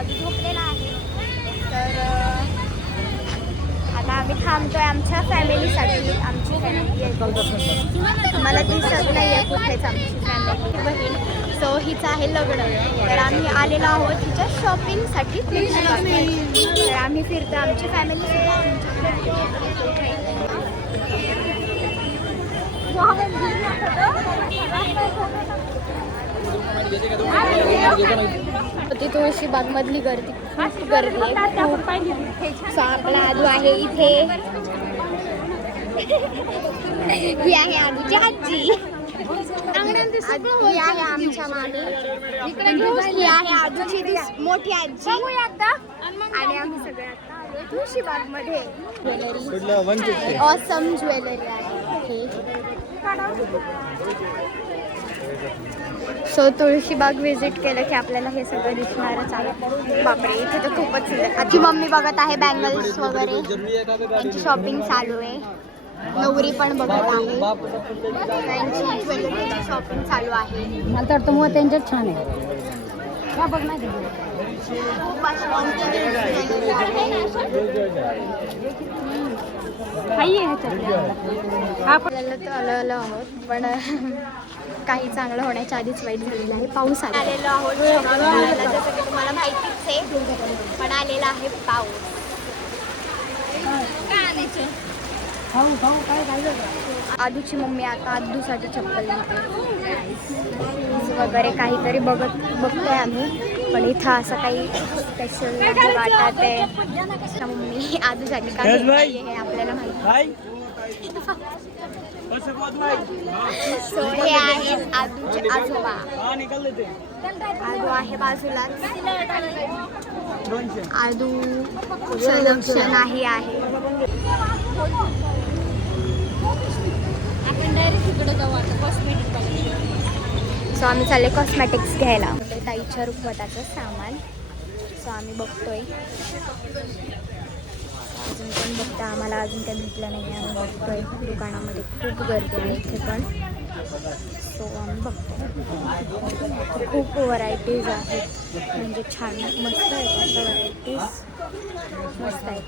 आधी झोपलेला आहे. तर आता आम्ही थांबतोय आमच्या फॅमिलीसाठी. आमची फॅमिली आहे, मला दिसत नाही आहे कुठेच आमची फॅमिली बहीण. सो हिचं आहे लग्न, तर आम्ही आलेलो आहोत तिच्या शॉपिंगसाठी. तर आम्ही फिरतो आमची फॅमिली सुद्धा ती तुळशी बाग मधली गर्दी खूप गर्दी आहे. सो आपला आदू आहे इथे. ही आहे आदूची आजी, ही आहे आमच्या मामी, ही आहे आदूची मोठी आजी आणि आम्ही सगळे आता तुळशी बाग मध्ये. ज्वेलरी ऑसम ज्वेलरी आहे. सो तुळशीबाग व्हिजिट केलं की आपल्याला हे सगळं दिसणारच आहे. बापरे, इथे तर खूपच सुंदर. आजी मम्मी बघत आहे बँगल्स वगैरे, त्यांची शॉपिंग चालू आहे. नवरी पण बघत आहे, त्यांची ज्वेलरीची शॉपिंग चालू आहे. मला तर वाटतं मग त्यांच्यात छान आहे. बघ नाही खूप अशी ज्वेलरी आपल्याला तर आलेलो आहोत, पण काही चांगलं होण्याच्या आधीच वाईट झालेलं आहे. पाऊस आलेलो आहोत जसं की तुम्हाला माहितीच आहे, पण आलेला आहे पाऊस. आदूची मम्मी आता आदूसाठी चप्पल घेते वगैरे काहीतरी बघतोय आम्ही, पण इथं असं काही स्पेशल वाटत आहे. मम्मी आदूसाठी काय हे आपल्याला माहिती. सो हे आहेत आदूचे आजोबा. आदू आहे बाजूलाच. आदू संरक्षण आहे. आपण डायरेक्ट तिकडे जाऊ आता कॉस्मेटिक. सो आम्ही चालले कॉस्मॅटिक्स घ्यायला, ताईच्या रुखवताचं सामान. सो आम्ही बघतोय, अजून पण बघता, आम्हाला अजून काही भेटलं नाही. आम्ही बघतोय दुकानामध्ये खूप गर्दी आहे इथे पण. सो आम्ही बघतोय खूप व्हरायटीज आहेत, म्हणजे छान मस्त आहेत अशा व्हरायटीज, मस्त आहेत.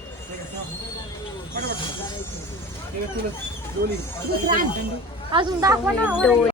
अजून दाखवा ना डोली.